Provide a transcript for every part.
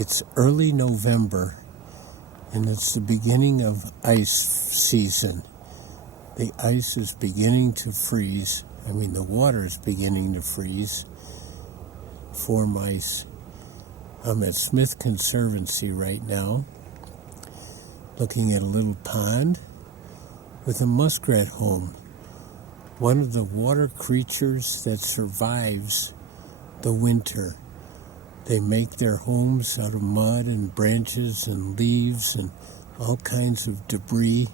It's early November, and it's the beginning of ice season. The ice is beginning to freeze. The water is beginning to freeze, form ice. I'm at Smith Conservancy right now, looking at a little pond with a muskrat home, one of the water creatures that survives the winter. They make their homes out of mud and branches and leaves and all kinds of debris.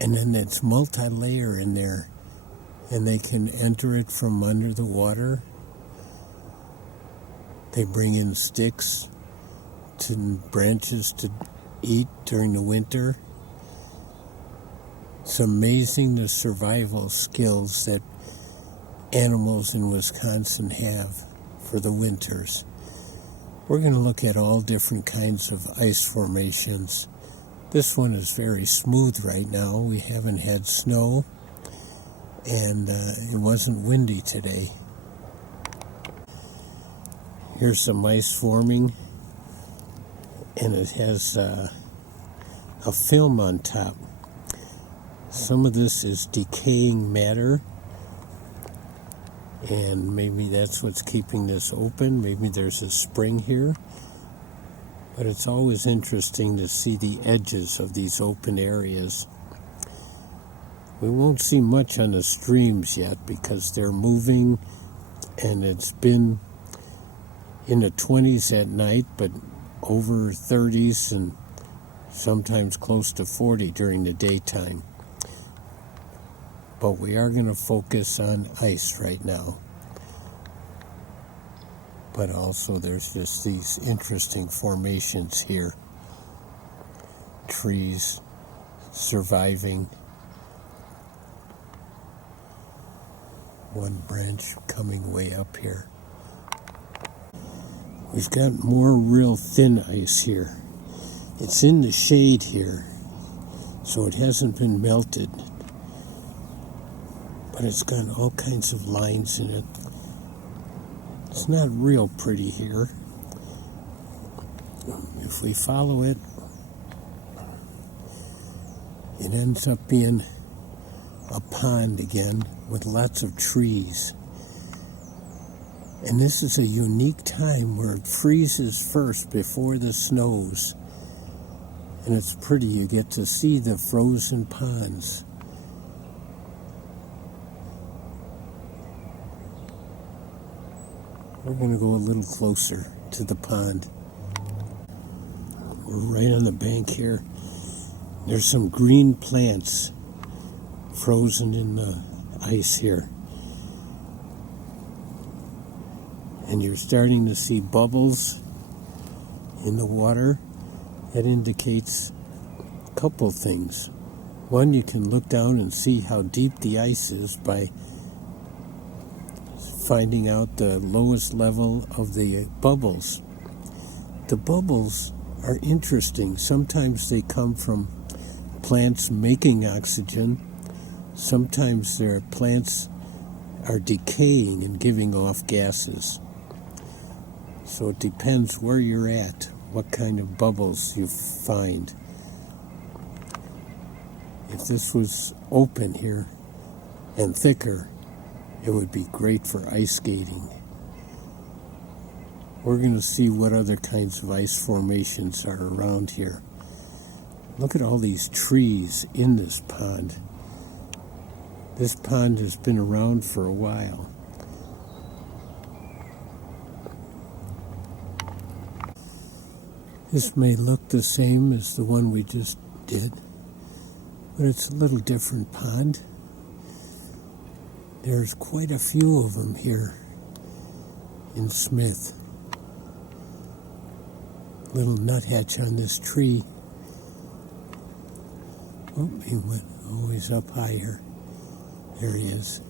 And then it's multi-layer in there, and they can enter it from under the water. They bring in sticks to branches to eat during the winter. It's amazing the survival skills that animals in Wisconsin have for the winters. We're going to look at all different kinds of ice formations. This one is very smooth right now. We haven't had snow, and it wasn't windy today. Here's some ice forming, and it has a film on top. Some of this is decaying matter, and maybe that's what's keeping this open. Maybe there's a spring here. But it's always interesting to see the edges of these open areas. We won't see much on the streams yet because they're moving, and it's been in the 20s at night, but over 30s and sometimes close to 40 during the daytime. But we are going to focus on ice right now. But also there's just these interesting formations here. Trees surviving. One branch coming way up here. We've got more real thin ice here. It's in the shade here, so it hasn't been melted. But it's got all kinds of lines in it. It's not real pretty here. If we follow it, it ends up being a pond again with lots of trees. And this is a unique time where it freezes first before the snows. And it's pretty. You get to see the frozen ponds. We're going to go a little closer to the pond. We're right on the bank here. There's some green plants frozen in the ice here. And you're starting to see bubbles in the water. That indicates a couple things. One, you can look down and see how deep the ice is by finding out the lowest level of the bubbles. The bubbles are interesting. Sometimes they come from plants making oxygen. Sometimes their plants are decaying and giving off gases. So it depends where you're at, what kind of bubbles you find. If this was open here and thicker, it would be great for ice skating. We're going to see what other kinds of ice formations are around here. Look at all these trees in this pond. This pond has been around for a while. This may look the same as the one we just did, but it's a little different pond. There's quite a few of them here in Smith. Little nuthatch on this tree. Oh, he went always up higher. There he is.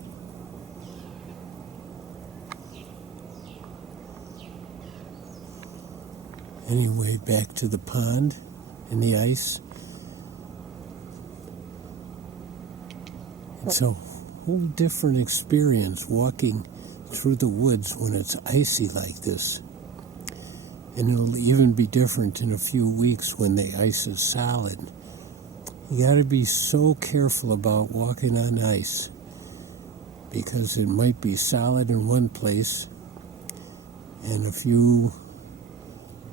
Anyway, back to the pond and the ice. It's a whole different experience walking through the woods when it's icy like this. And it'll even be different in a few weeks when the ice is solid. You got to be so careful about walking on ice because it might be solid in one place and a few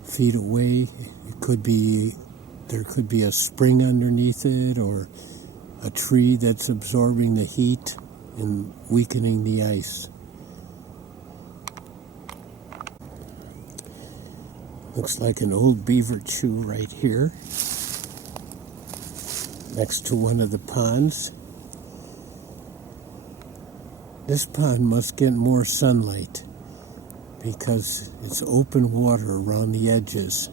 feet away there could be a spring underneath it or a tree that's absorbing the heat and weakening the ice. Looks like an old beaver chew right here next to one of the ponds. This pond must get more sunlight because it's open water around the edges.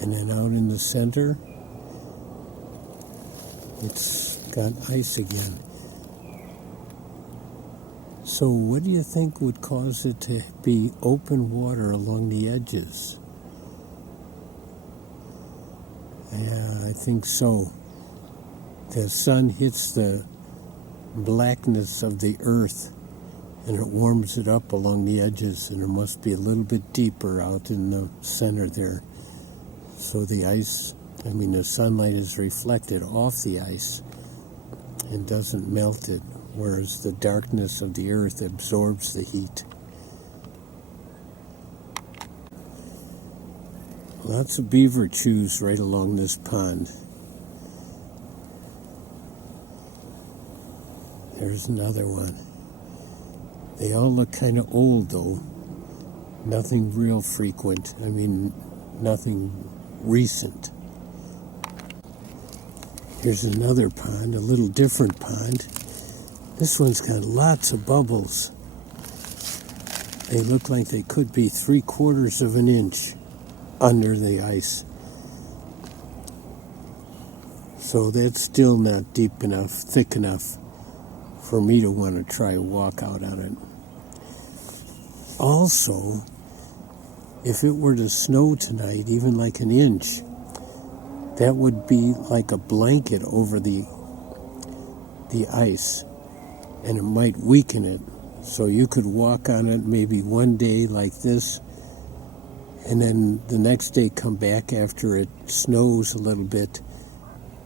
And then out in the center, it's got ice again. So what do you think would cause it to be open water along the edges? Yeah, I think so. The sun hits the blackness of the earth and it warms it up along the edges, and it must be a little bit deeper out in the center there. So the sunlight is reflected off the ice and doesn't melt it, whereas the darkness of the earth absorbs the heat. Lots of beaver chews right along this pond. There's another one. They all look kind of old though. Nothing real frequent. Nothing recent. Here's another pond, a little different pond. This one's got lots of bubbles. They look like they could be 3/4 of an inch under the ice. So that's still not deep enough, thick enough for me to want to try a walk out on it. Also, if it were to snow tonight, even like an inch, that would be like a blanket over the ice, and it might weaken it. So you could walk on it maybe one day like this, and then the next day come back after it snows a little bit,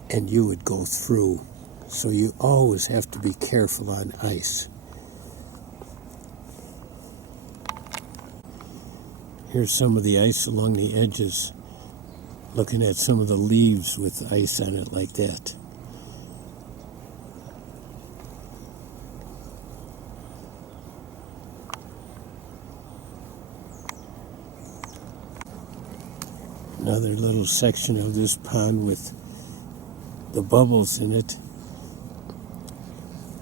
and you would go through. So you always have to be careful on ice. Here's some of the ice along the edges, looking at some of the leaves with ice on it like that. Another little section of this pond with the bubbles in it.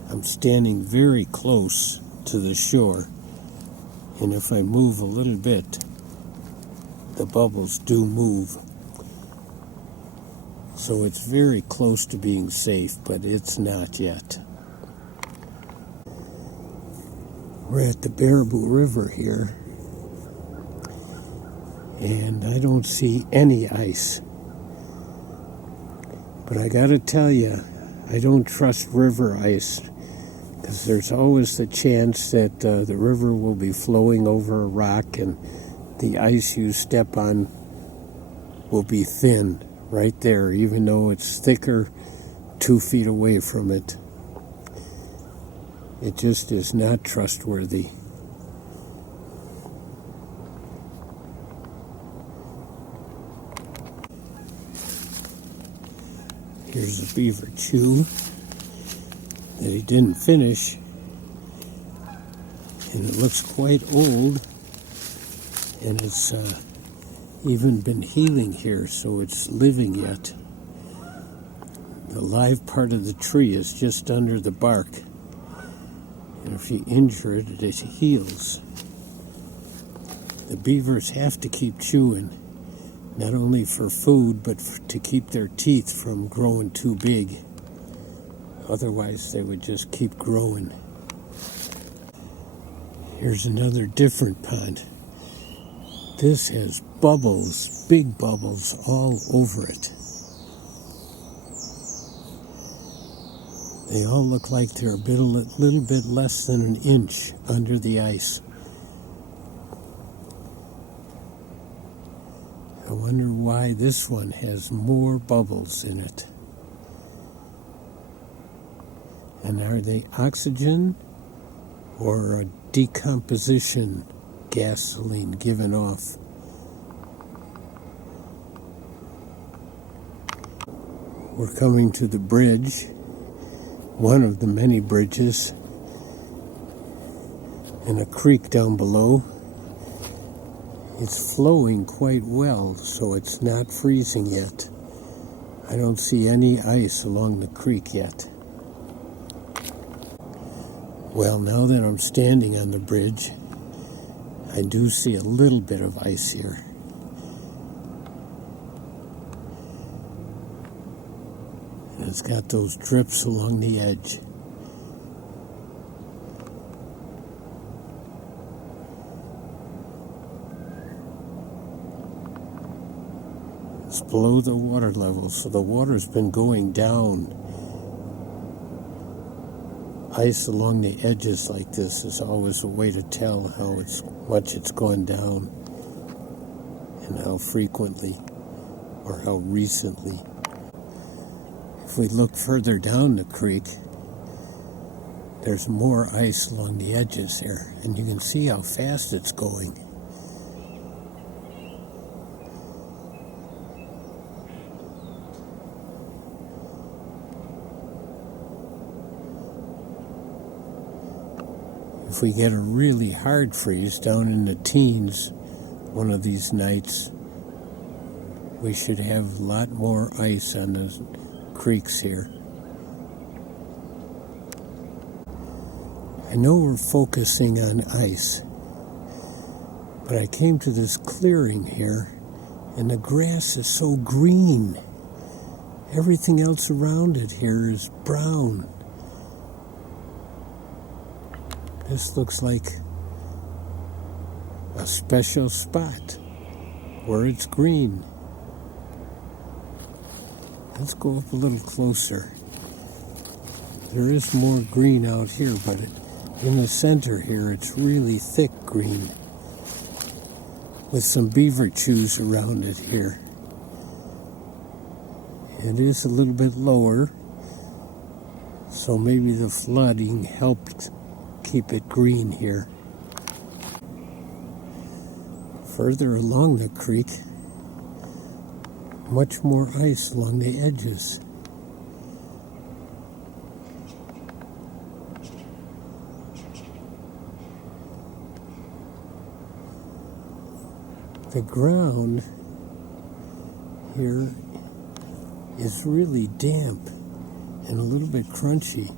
I'm standing very close to the shore, and if I move a little bit, the bubbles do move. So it's very close to being safe, but it's not yet. We're at the Baraboo River here, and I don't see any ice. But I gotta tell you, I don't trust river ice, because there's always the chance that the river will be flowing over a rock and the ice you step on will be thin right there, even though it's thicker 2 feet away from it. It just is not trustworthy. Here's a beaver chew that he didn't finish, and it looks quite old, and it's even been healing here, so it's living yet. The live part of the tree is just under the bark, and if you injure it, it heals. The beavers have to keep chewing, not only for food, but to keep their teeth from growing too big. Otherwise, they would just keep growing. Here's another different pond. This has bubbles, big bubbles all over it. They all look like they're a little bit less than an inch under the ice. wonder why this one has more bubbles in it. And are they oxygen or a decomposition gasoline given off? We're coming to the bridge, one of the many bridges, and a creek down below. It's flowing quite well, so it's not freezing yet. I don't see any ice along the creek yet. Well, now that I'm standing on the bridge, I do see a little bit of ice here. And it's got those drips along the edge. It's below the water level, so the water's been going down. Ice along the edges like this is always a way to tell how much it's gone down and how frequently or how recently. If we look further down the creek, there's more ice along the edges here, and you can see how fast it's going. If we get a really hard freeze down in the teens one of these nights, we should have a lot more ice on the creeks here. I know we're focusing on ice, but I came to this clearing here, and the grass is so green. Everything else around it here is brown. This looks like a special spot where it's green. Let's go up a little closer. There is more green out here, but in the center here, it's really thick green with some beaver chews around it here. It is a little bit lower, so maybe the flooding helped keep it green here. Further along the creek, much more ice along the edges. The ground here is really damp and a little bit crunchy.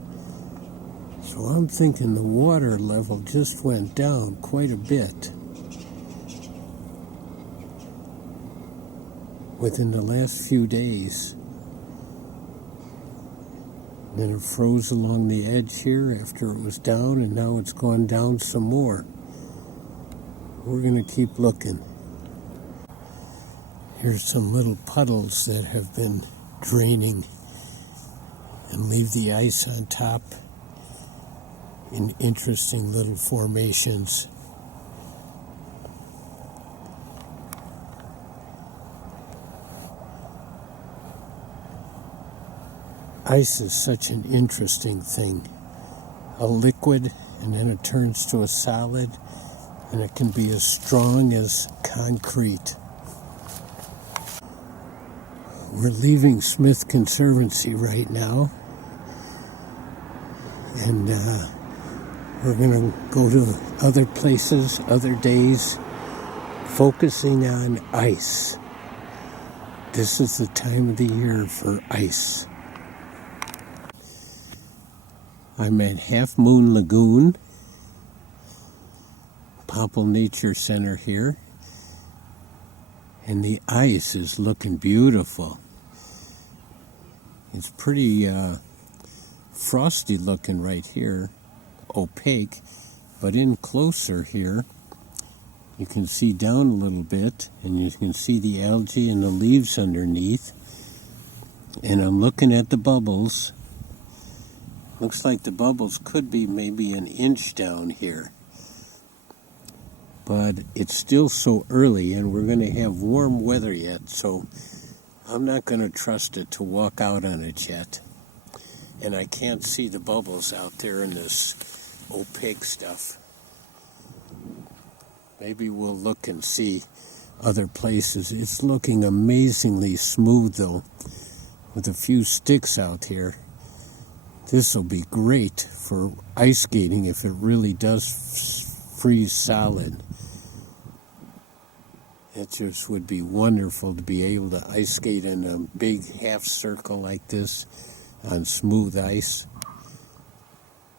So I'm thinking the water level just went down quite a bit within the last few days. Then it froze along the edge here after it was down, and now it's gone down some more. We're going to keep looking. Here's some little puddles that have been draining and leave the ice on top in interesting little formations. Ice is such an interesting thing. A liquid, and then it turns to a solid, and it can be as strong as concrete. We're leaving Smith Conservancy right now, and we're going to go to other places, other days, focusing on ice. This is the time of the year for ice. I'm at Half Moon Lagoon, Popple Nature Center here, and the ice is looking beautiful. It's pretty frosty looking right here, opaque, but in closer here you can see down a little bit, and you can see the algae and the leaves underneath. And I'm looking at the bubbles. Looks like the bubbles could be maybe an inch down here. but it's still so early and we're going to have warm weather yet, so I'm not going to trust it to walk out on it yet. And I can't see the bubbles out there in this opaque stuff. Maybe we'll look and see other places. It's looking amazingly smooth though, with a few sticks out here. This will be great for ice skating if it really does freeze solid. It just would be wonderful to be able to ice skate in a big half circle like this on smooth ice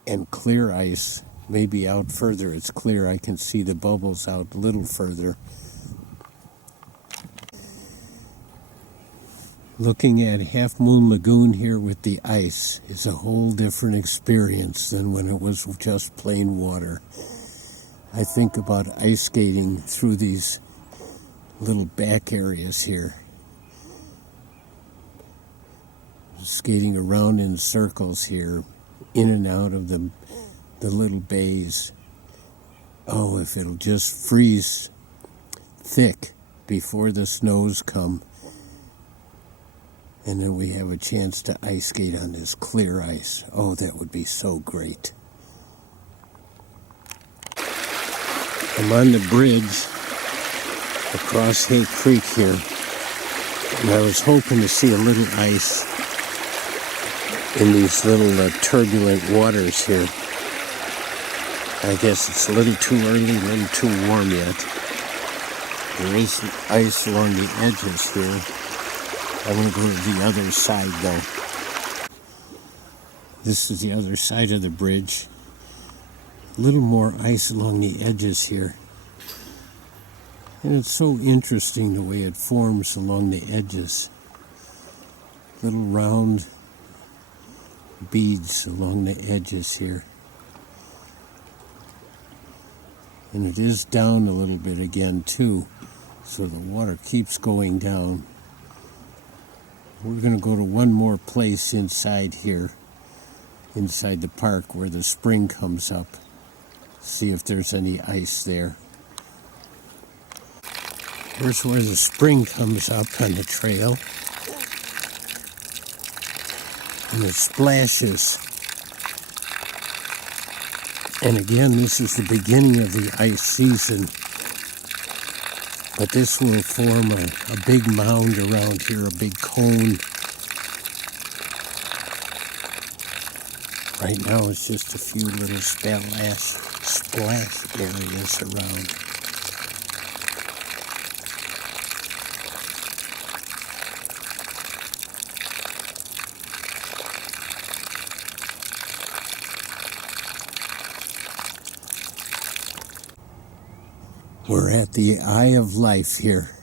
and clear ice. Maybe out further it's clear. I can see the bubbles out a little further. Looking at Half Moon Lagoon here with the ice is a whole different experience than when it was just plain water. I think about ice skating through these little back areas here. Skating around in circles here, in and out of the little bays. Oh, if it'll just freeze thick before the snows come. And then we have a chance to ice skate on this clear ice. Oh, that would be so great. I'm on the bridge across Hay Creek here, and I was hoping to see a little ice in these little turbulent waters here. I guess it's a little too early, a little too warm yet. There is ice along the edges here. I'm going to go to the other side though. This is the other side of the bridge. A little more ice along the edges here. And it's so interesting the way it forms along the edges. Little round beads along the edges here. And it is down a little bit again too, so the water keeps going down. We're going to go to one more place inside here, inside the park where the spring comes up. See if there's any ice there. Here's where the spring comes up on the trail. And it splashes. And again, this is the beginning of the ice season. But this will form a big mound around here, a big cone. Right now it's just a few little splash areas around. We're at the Eye of Life here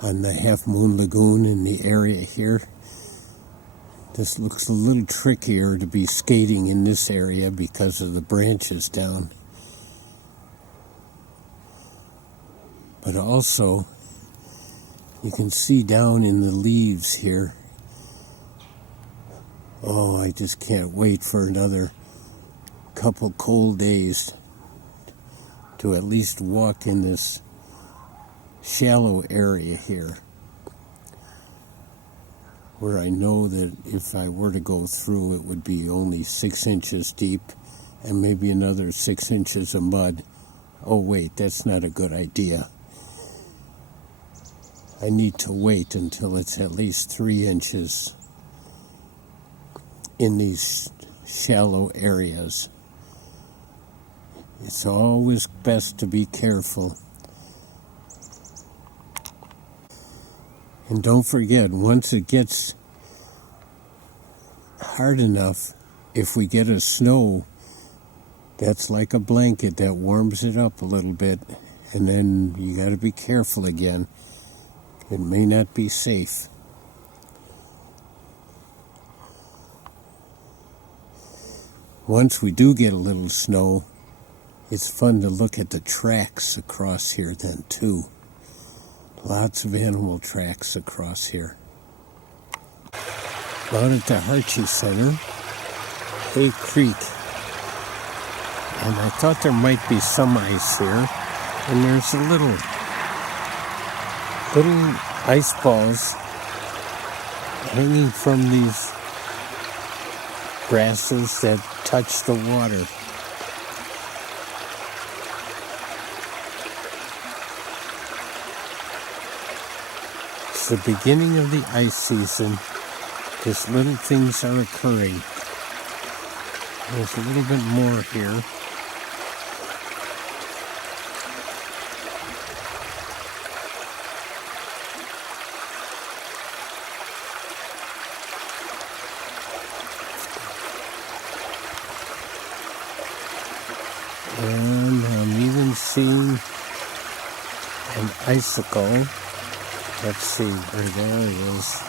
on the Half Moon Lagoon in the area here. This looks a little trickier to be skating in this area because of the branches down. But also, you can see down in the leaves here. Oh, I just can't wait for another couple cold days to at least walk in this shallow area here, where I know that if I were to go through, it would be only 6 inches deep and maybe another 6 inches of mud. Oh wait, that's not a good idea. I need to wait until it's at least 3 inches in these shallow areas. It's always best to be careful. And don't forget, once it gets hard enough, if we get a snow, that's like a blanket that warms it up a little bit. And then you got to be careful again. It may not be safe. Once we do get a little snow, it's fun to look at the tracks across here then too. Lots of animal tracks across here. Out at the Harchie Center, Hay Creek. And I thought there might be some ice here. And there's a little ice balls hanging from these grasses that touch the water. It's the beginning of the ice season. Just little things are occurring. There's a little bit more here. And I'm even seeing an icicle. Let's see, there it is.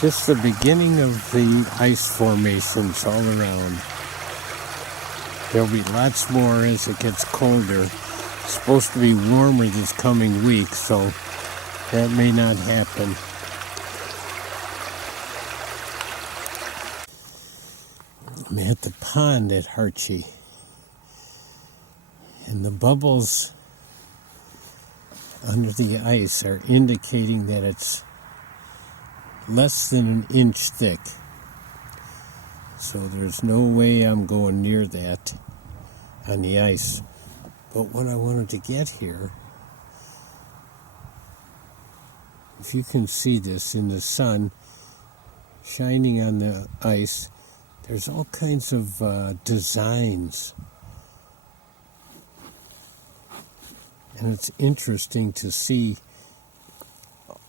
Just the beginning of the ice formations all around. There'll be lots more as it gets colder. It's supposed to be warmer this coming week, so that may not happen. I'm at the pond at Harchie, and the bubbles under the ice are indicating that it's less than an inch thick. So there's no way I'm going near that on the ice. But what I wanted to get here, if you can see this in the sun shining on the ice, there's all kinds of designs. And it's interesting to see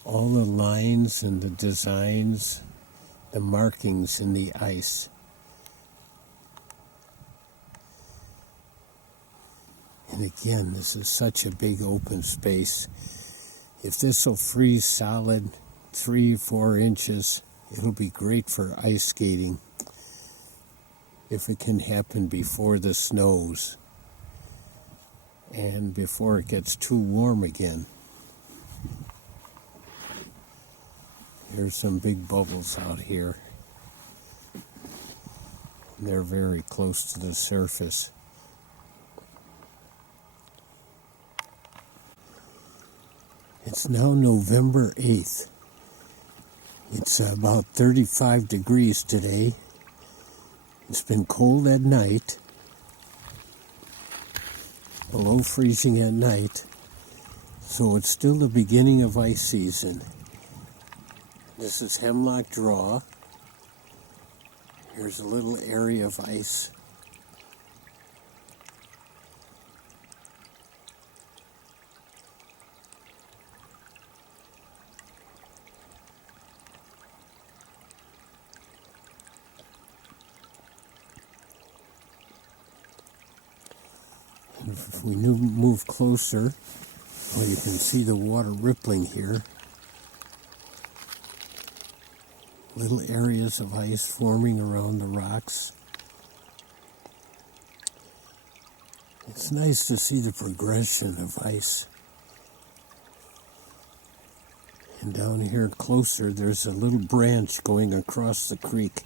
all the lines and the designs, the markings in the ice. And again, this is such a big open space. If this will freeze solid 3-4 inches, it'll be great for ice skating. If it can happen before the snows and before it gets too warm again. Here's some big bubbles out here. They're very close to the surface. It's now November 8th. It's about 35 degrees today. It's been cold at night, below freezing at night, so it's still the beginning of ice season. This is Hemlock Draw. Here's a little area of ice. If we move closer, well, you can see the water rippling here. Little areas of ice forming around the rocks. It's nice to see the progression of ice. And down here closer, there's a little branch going across the creek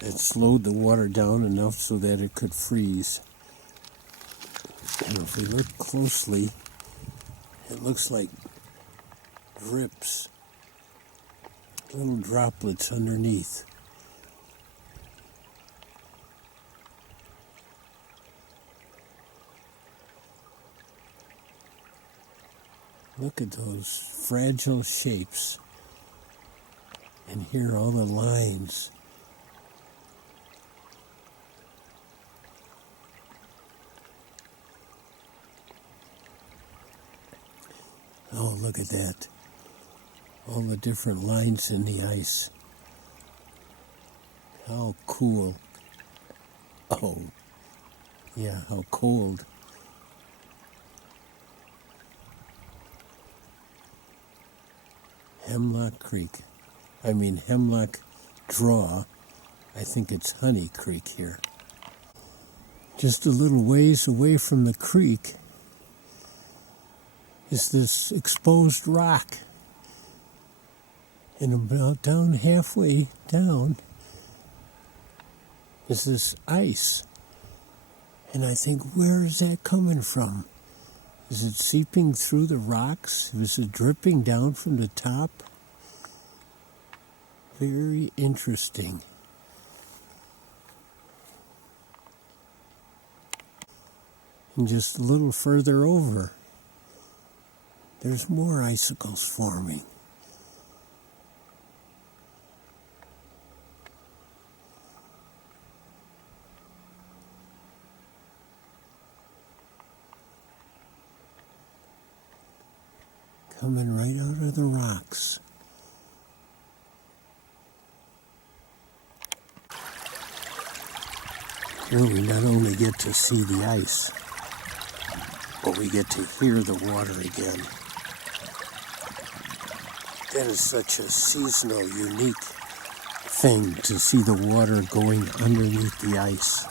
that slowed the water down enough so that it could freeze. And if we look closely, it looks like drips, little droplets underneath. Look at those fragile shapes. And here are all the lines. Oh, look at that. All the different lines in the ice. How cool. Oh, yeah, how cold. Hemlock Draw. I think it's Honey Creek here. Just a little ways away from the creek is this exposed rock. And about down halfway down is this ice. And I think, where is that coming from? Is it seeping through the rocks? Is it dripping down from the top? Very interesting. And just a little further over, there's more icicles forming. Coming right out of the rocks. Here we not only get to see the ice, but we get to hear the water again. That is such a seasonal, unique thing to see the water going underneath the ice.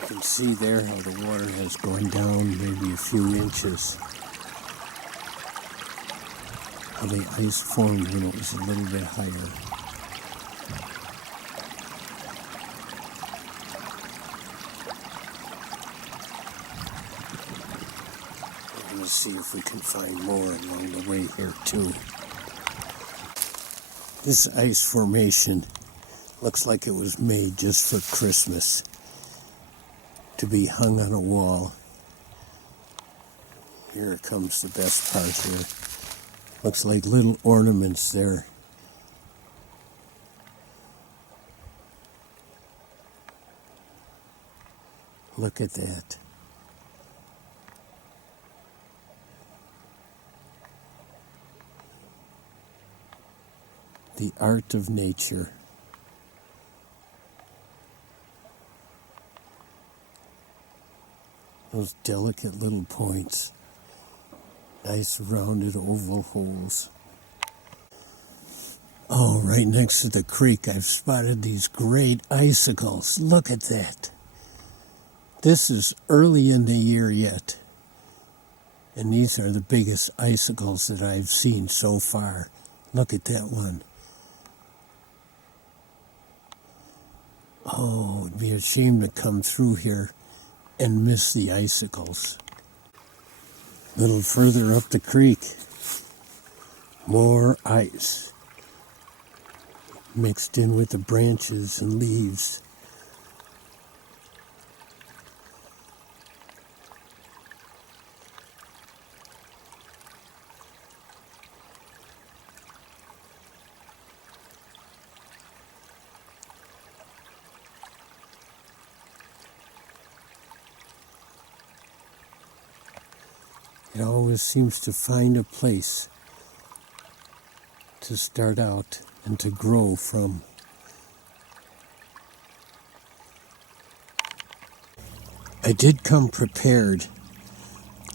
You can see there how the water has gone down maybe a few inches. How the ice formed when it was a little bit higher. We're going to see if we can find more along the way here too. This ice formation looks like it was made just for Christmas, to be hung on a wall. Here comes the best part here. Looks like little ornaments there. Look at that. The art of nature. Those delicate little points. Nice rounded oval holes. Oh, right next to the creek, I've spotted these great icicles. Look at that. This is early in the year yet. And these are the biggest icicles that I've seen so far. Look at that one. Oh, it'd be a shame to come through here and miss the icicles. A little further up the creek, more ice mixed in with the branches and leaves. It always seems to find a place to start out and to grow from. I did come prepared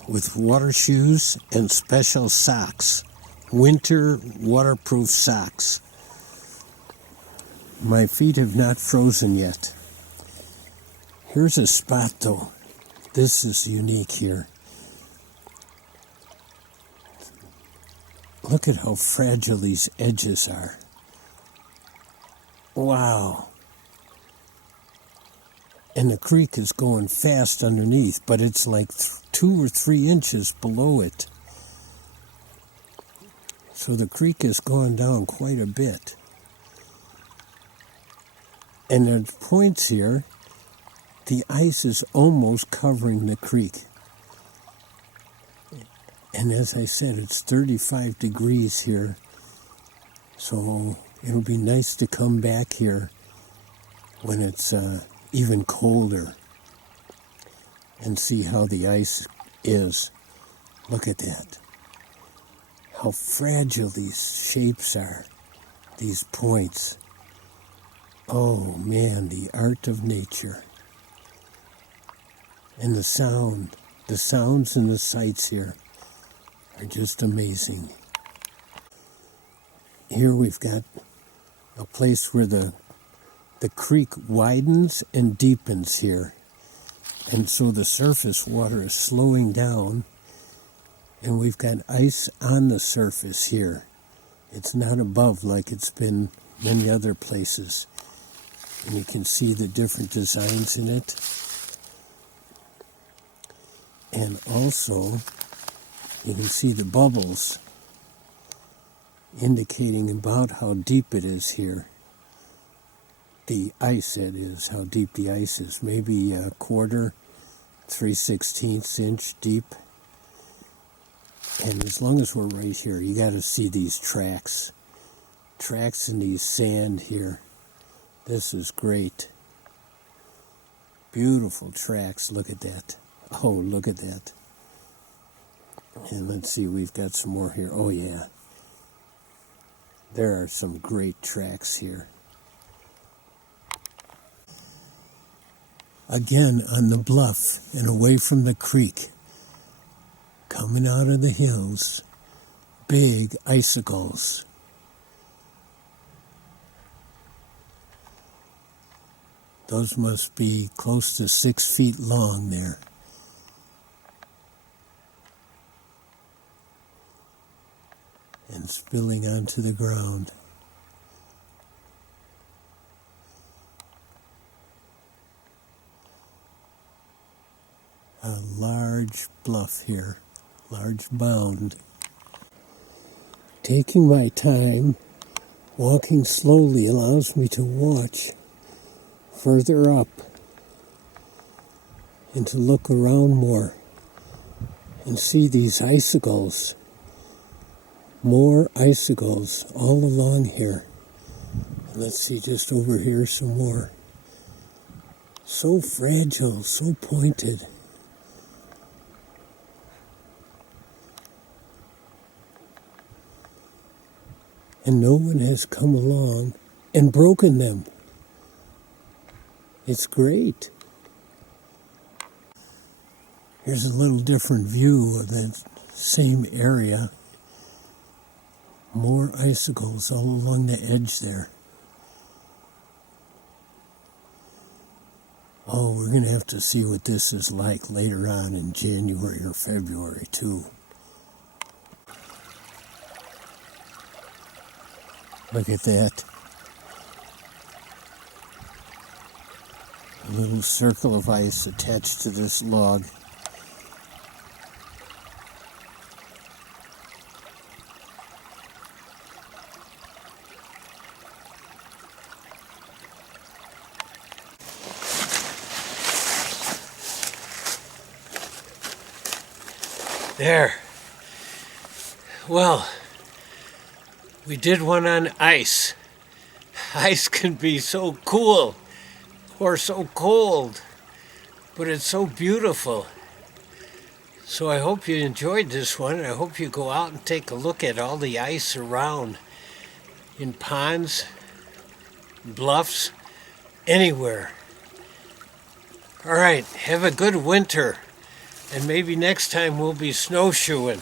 with water shoes and special socks, winter waterproof socks. My feet have not frozen yet. Here's a spot though. This is unique here. Look at how fragile these edges are. Wow. And the creek is going fast underneath, but it's like 2 or 3 inches below it. So the creek has gone down quite a bit. And there's points here, the ice is almost covering the creek. And as I said, it's 35 degrees here. So it'll be nice to come back here when it's even colder and see how the ice is. Look at that. How fragile these shapes are, these points. Oh man, the art of nature. And the sound The sounds and the sights here are just amazing. Here we've got a place where the creek widens and deepens here. And so the surface water is slowing down, and we've got ice on the surface here. It's not above like it's been many other places. And you can see the different designs in it. And also, you can see the bubbles indicating about how deep it is here. The ice, that is, how deep the ice is. Maybe a quarter, 3/16 inch deep. And as long as we're right here, you got to see these tracks. Tracks in these sand here. This is great. Beautiful tracks. Look at that. Oh, look at that. And let's see, we've got some more here. Oh, yeah. There are some great tracks here. Again, on the bluff and away from the creek, coming out of the hills, big icicles. Those must be close to 6 feet long there. And spilling onto the ground. A large bluff here, large mound. Taking my time, walking slowly allows me to watch further up and to look around more and see these icicles. More icicles all along here. Let's see just over here some more. So fragile, so pointed. And no one has come along and broken them. It's great. Here's a little different view of that same area. More icicles all along the edge there. Oh, we're going to have to see what this is like later on in January or February, too. Look at that. A little circle of ice attached to this log. There. Well, we did one on ice. Ice can be so cool or so cold, but it's so beautiful. So I hope you enjoyed this one. I hope you go out and take a look at all the ice around in ponds, bluffs, anywhere. All right, have a good winter. And maybe next time we'll be snowshoeing.